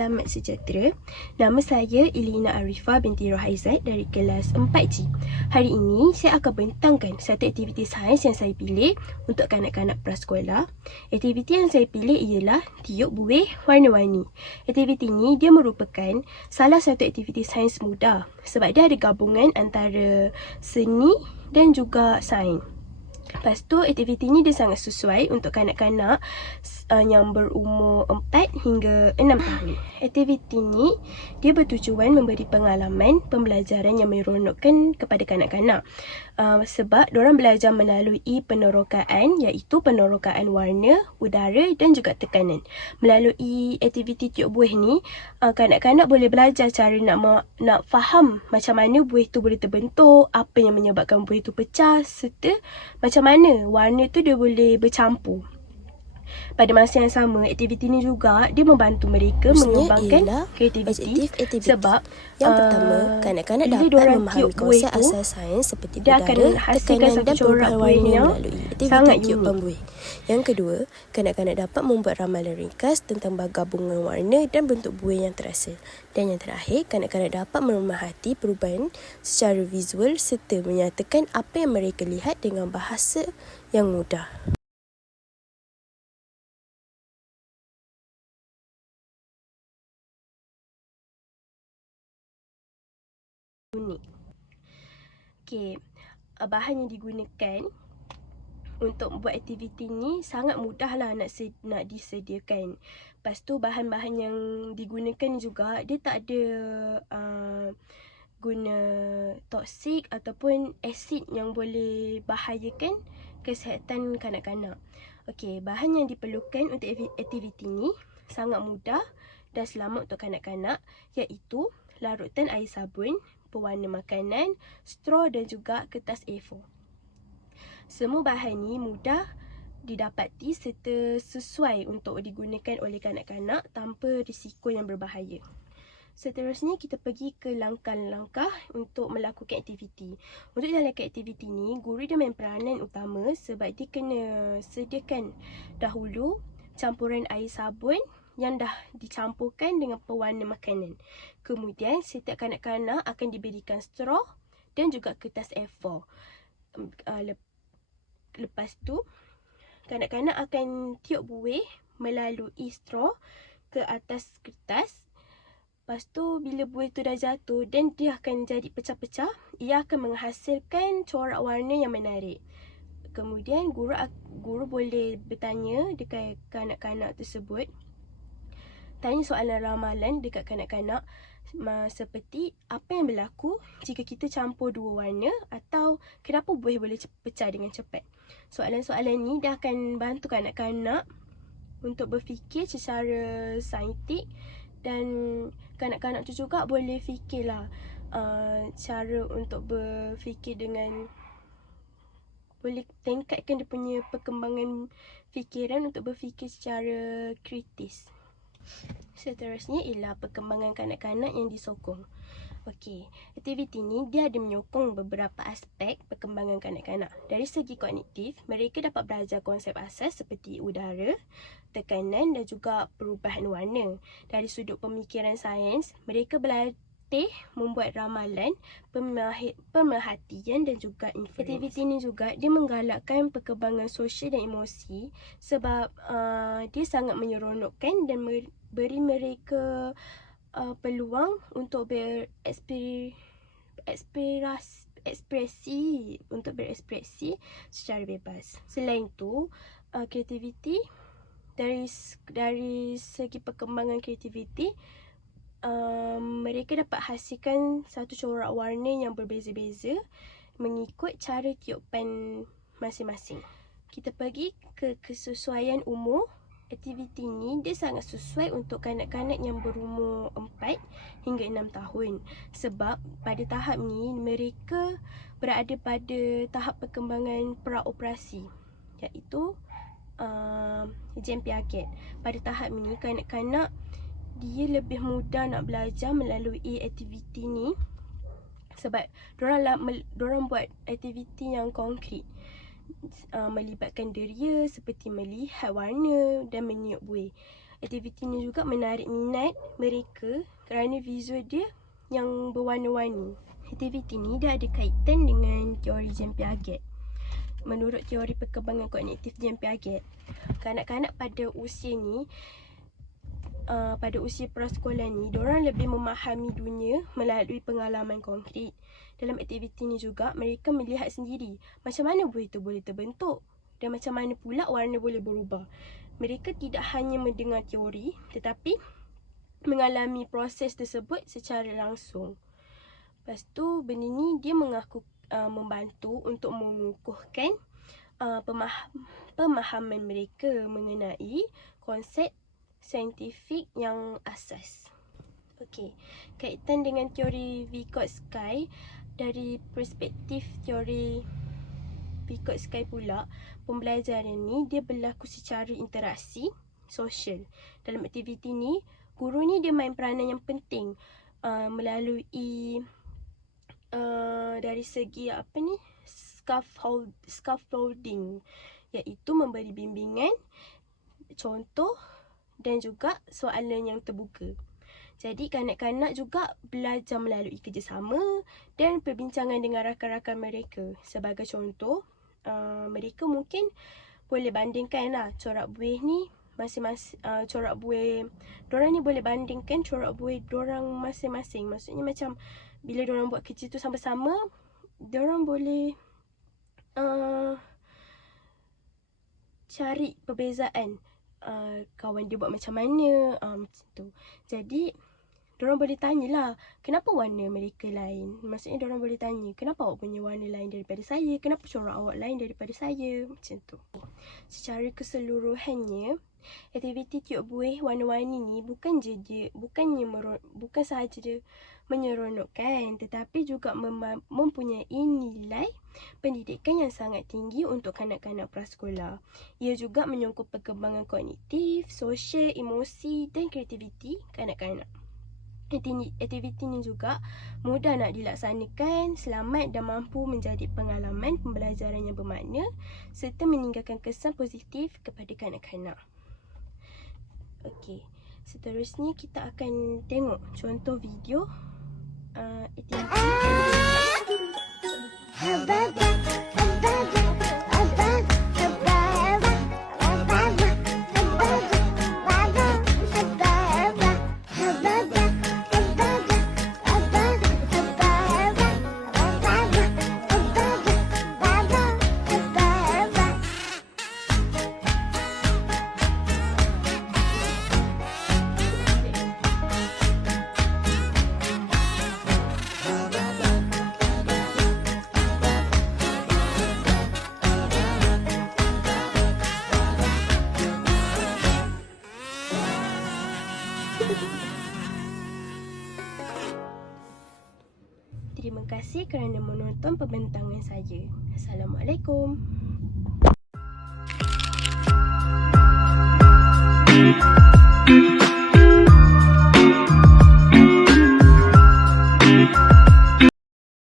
Selamat sejahtera. Nama saya Ilina Arifah binti Rohaizat dari kelas 4G. Hari ini saya akan bentangkan satu aktiviti sains yang saya pilih untuk kanak-kanak prasekolah. Aktiviti yang saya pilih ialah tiup buih warna-warni. Aktiviti ini dia merupakan salah satu aktiviti sains mudah sebab dia ada gabungan antara seni dan juga sains. Lepas tu, aktiviti ni dia sangat sesuai untuk kanak-kanak yang berumur 4 hingga 6 tahun. Aktiviti ni dia bertujuan memberi pengalaman pembelajaran yang menyeronokkan kepada kanak-kanak. Sebab diorang belajar melalui penerokaan, iaitu penerokaan warna, udara dan juga tekanan. Melalui aktiviti tiup buih ni, kanak-kanak boleh belajar cara nak faham macam mana buih tu boleh terbentuk, apa yang menyebabkan buih tu pecah, serta macam mana warna tu dia boleh bercampur. Pada masa yang sama, aktiviti ni juga dia membantu mereka mengembangkan kreativiti. Sebab yang pertama, kanak-kanak dapat memahami konsep asal sains seperti udara, tekanan dan perubahan warna melalui aktiviti tiupan buih. Yang kedua, kanak-kanak dapat membuat ramalan ringkas tentang gabungan warna dan bentuk buih yang terasa. Dan yang terakhir, kanak-kanak dapat memerhati perubahan secara visual serta menyatakan apa yang mereka lihat dengan bahasa yang mudah. Unik. Okey, bahan yang digunakan untuk buat aktiviti ni sangat mudah lah nak disediakan. Lepas tu bahan-bahan yang digunakan juga dia tak ada guna toksik ataupun asid yang boleh bahayakan kesihatan kanak-kanak. Okey, bahan yang diperlukan untuk aktiviti ni sangat mudah dan selamat untuk kanak-kanak, iaitu larutan air sabun, pewarna makanan, straw dan juga kertas A4. Semua bahan ni mudah didapati serta sesuai untuk digunakan oleh kanak-kanak tanpa risiko yang berbahaya. Seterusnya kita pergi ke langkah-langkah untuk melakukan aktiviti. Untuk jalankan aktiviti ni, guru dia main peranan utama sebab dia kena sediakan dahulu campuran air sabun yang dah dicampurkan dengan pewarna makanan. Kemudian setiap kanak-kanak akan diberikan straw dan juga kertas A4. Lepas tu kanak-kanak akan tiup buih melalui straw ke atas kertas. Lepas tu bila buih tu dah jatuh dan dia akan jadi pecah-pecah, ia akan menghasilkan corak warna yang menarik. Kemudian guru boleh bertanya dekat kanak-kanak tersebut, tanya soalan ramalan dekat kanak-kanak seperti apa yang berlaku jika kita campur dua warna, atau kenapa buih boleh pecah dengan cepat. Soalan-soalan ni dah akan bantu kanak-kanak untuk berfikir secara saintik, dan kanak-kanak tu juga boleh fikirlah cara untuk berfikir dengan boleh tingkatkan dia punya perkembangan fikiran untuk berfikir secara kritis. Seterusnya ialah perkembangan kanak-kanak yang disokong. Okey, aktiviti ni dia ada menyokong beberapa aspek perkembangan kanak-kanak. Dari segi kognitif, mereka dapat belajar konsep asas seperti udara, tekanan dan juga perubahan warna. Dari sudut pemikiran sains, mereka berlatih membuat ramalan, pemerhatian dan juga inference. Aktiviti ini juga dia menggalakkan perkembangan sosial dan emosi sebab dia sangat menyeronokkan dan beri mereka peluang untuk berekspresi secara bebas. Selain itu, kreativiti dari segi perkembangan kreativiti, mereka dapat hasilkan satu corak warna yang berbeza-beza mengikut cara tiupan masing-masing. Kita pergi ke kesesuaian umur. Aktiviti ni dia sangat sesuai untuk kanak-kanak yang berumur 4 hingga 6 tahun. Sebab pada tahap ni mereka berada pada tahap perkembangan praoperasi, iaitu Jen Piaget. Pada tahap ni kanak-kanak dia lebih mudah nak belajar melalui aktiviti ni sebab dorang buat aktiviti yang konkret, melibatkan deria seperti melihat warna dan meniup buih. Aktiviti ni juga menarik minat mereka kerana visual dia yang berwarna-warni. Aktiviti ni dah ada kaitan dengan teori Jean Piaget. Menurut teori perkembangan kognitif Jean Piaget, kanak-kanak pada usia ni, pada usia prasekolah ni, diorang lebih memahami dunia melalui pengalaman konkret. Dalam aktiviti ni juga, mereka melihat sendiri macam mana buih itu boleh terbentuk dan macam mana pula warna boleh berubah. Mereka tidak hanya mendengar teori tetapi mengalami proses tersebut secara langsung. Lepas tu, benda ni dia membantu untuk mengukuhkan pemahaman mereka mengenai konsep saintifik yang asas. Okey, kaitan dengan teori Vygotsky, dari perspektif teori Vygotsky pula, pembelajaran ni dia berlaku secara interaksi sosial. Dalam aktiviti ni, guru ni dia main peranan yang penting melalui dari segi scaffolding, iaitu memberi bimbingan, contoh dan juga soalan yang terbuka. Jadi kanak-kanak juga belajar melalui kerjasama dan perbincangan dengan rakan-rakan mereka. Sebagai contoh, mereka mungkin boleh bandingkan corak buih ni corak buih dorang ni boleh bandingkan corak buih dorang masing-masing. Maksudnya macam bila dorang buat kerja tu sama-sama, dorang boleh cari perbezaan. Kawan dia buat macam mana, macam tu. Jadi dorang boleh tanyalah, kenapa warna mereka lain? Maksudnya dorang boleh tanya, kenapa awak punya warna lain daripada saya? Kenapa corak awak lain daripada saya? Macam tu. Secara keseluruhannya, aktiviti tiup buih warna-warni ni bukan sahaja dia menyeronokkan, tetapi juga mempunyai nilai pendidikan yang sangat tinggi untuk kanak-kanak prasekolah. Ia juga menyokong perkembangan kognitif, sosial, emosi dan kreativiti kanak-kanak. Aktiviti ni juga mudah nak dilaksanakan, selamat dan mampu menjadi pengalaman pembelajaran yang bermakna serta meninggalkan kesan positif kepada kanak-kanak. Okey, seterusnya kita akan tengok contoh video aktiviti. Terima kasih kerana menonton pembentangan saya. Assalamualaikum.